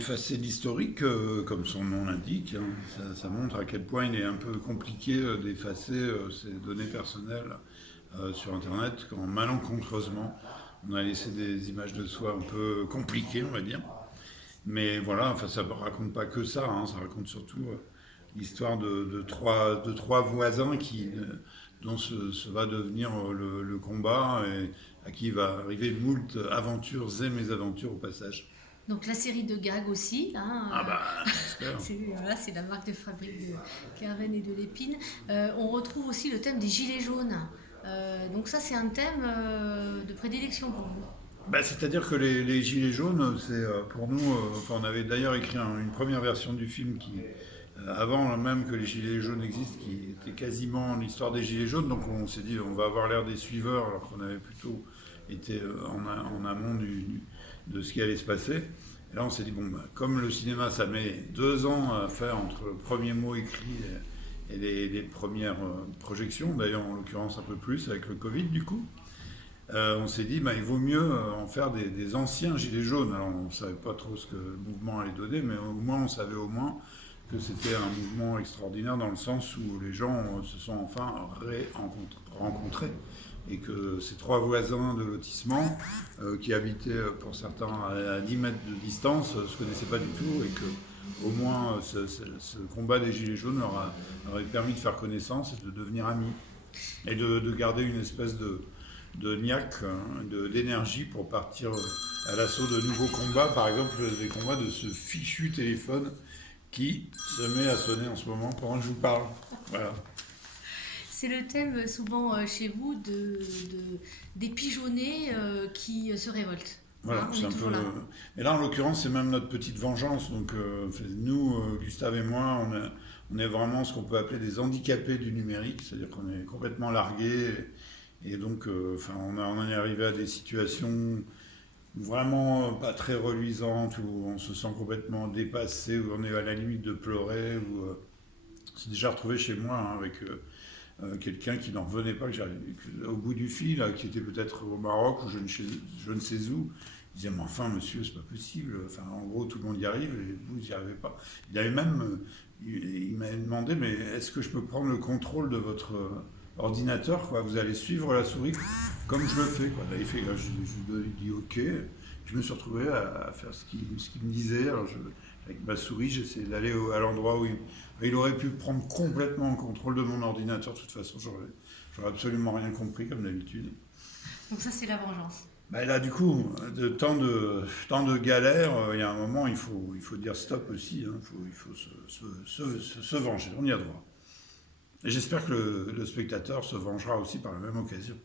effacé de l'historique, comme son nom l'indique. Hein. Ça montre à quel point il est un peu compliqué d'effacer ces données personnelles sur Internet, quand malencontreusement on a laissé des images de soi un peu compliquées, on va dire. Mais voilà, enfin, ça ne raconte pas que ça, hein, ça raconte surtout l'histoire de trois voisins dont se va devenir le combat et à qui va arriver moult aventures et mésaventures au passage. Donc la série de gags aussi, hein, Ah bah, j'espère. c'est la marque de fabrique de Carven et de Lépine. On retrouve aussi le thème des gilets jaunes. Donc ça c'est un thème de prédilection pour vous. Bah, c'est-à-dire que les Gilets jaunes, c'est pour nous, enfin, on avait d'ailleurs écrit une première version du film avant même que les Gilets jaunes existent, qui était quasiment l'histoire des Gilets jaunes, donc on s'est dit on va avoir l'air des suiveurs alors qu'on avait plutôt été en amont de ce qui allait se passer. Et là on s'est dit bon, bah, comme le cinéma ça met 2 ans à faire entre le premier mot écrit et les premières projections, d'ailleurs en l'occurrence un peu plus avec le Covid du coup. On s'est dit bah, il vaut mieux en faire des anciens gilets jaunes. Alors on ne savait pas trop ce que le mouvement allait donner, mais au moins on savait au moins que c'était un mouvement extraordinaire dans le sens où les gens se sont enfin rencontrés et que ces trois voisins de lotissement qui habitaient pour certains à 10 mètres de distance ne se connaissaient pas du tout et que au moins ce combat des gilets jaunes leur a permis de faire connaissance et de devenir amis et de garder une espèce de niaque, hein, d'énergie pour partir à l'assaut de nouveaux combats, par exemple des combats de ce fichu téléphone qui se met à sonner en ce moment pendant que je vous parle. Voilà. C'est le thème souvent chez vous des pigeonnés qui se révoltent. Voilà, Hein, on c'est est un peu. toujours là. Mais là, en l'occurrence, c'est même notre petite vengeance. Donc, nous, Gustave et moi, on est vraiment ce qu'on peut appeler des handicapés du numérique, c'est-à-dire qu'on est complètement largués. Et donc, enfin, on en est arrivé à des situations vraiment pas très reluisantes où on se sent complètement dépassé, où on est à la limite de pleurer. Où, c'est déjà retrouvé chez moi hein, avec quelqu'un qui n'en revenait pas, au bout du fil, qui était peut-être au Maroc ou je ne sais où. Il disait, mais enfin, monsieur, c'est pas possible. Enfin, en gros, tout le monde y arrive et vous n'y arrivez pas. Il avait même, il m'avait demandé, mais est-ce que je peux prendre le contrôle de votre ordinateur, quoi. Vous allez suivre la souris comme je le fais, quoi. Là, il fait, je lui dis, ok. Je me suis retrouvé à faire ce qu'il me disait. Alors, avec ma souris, j'essayais d'aller à l'endroit où il aurait pu prendre complètement le contrôle de mon ordinateur. De toute façon, j'aurais absolument rien compris, comme d'habitude. Donc ça c'est la vengeance. Bah là, du coup, tant de galères, il y a un moment, il faut dire stop aussi. Hein. Il faut se venger. On y a droit. Et j'espère que le spectateur se vengera aussi par la même occasion.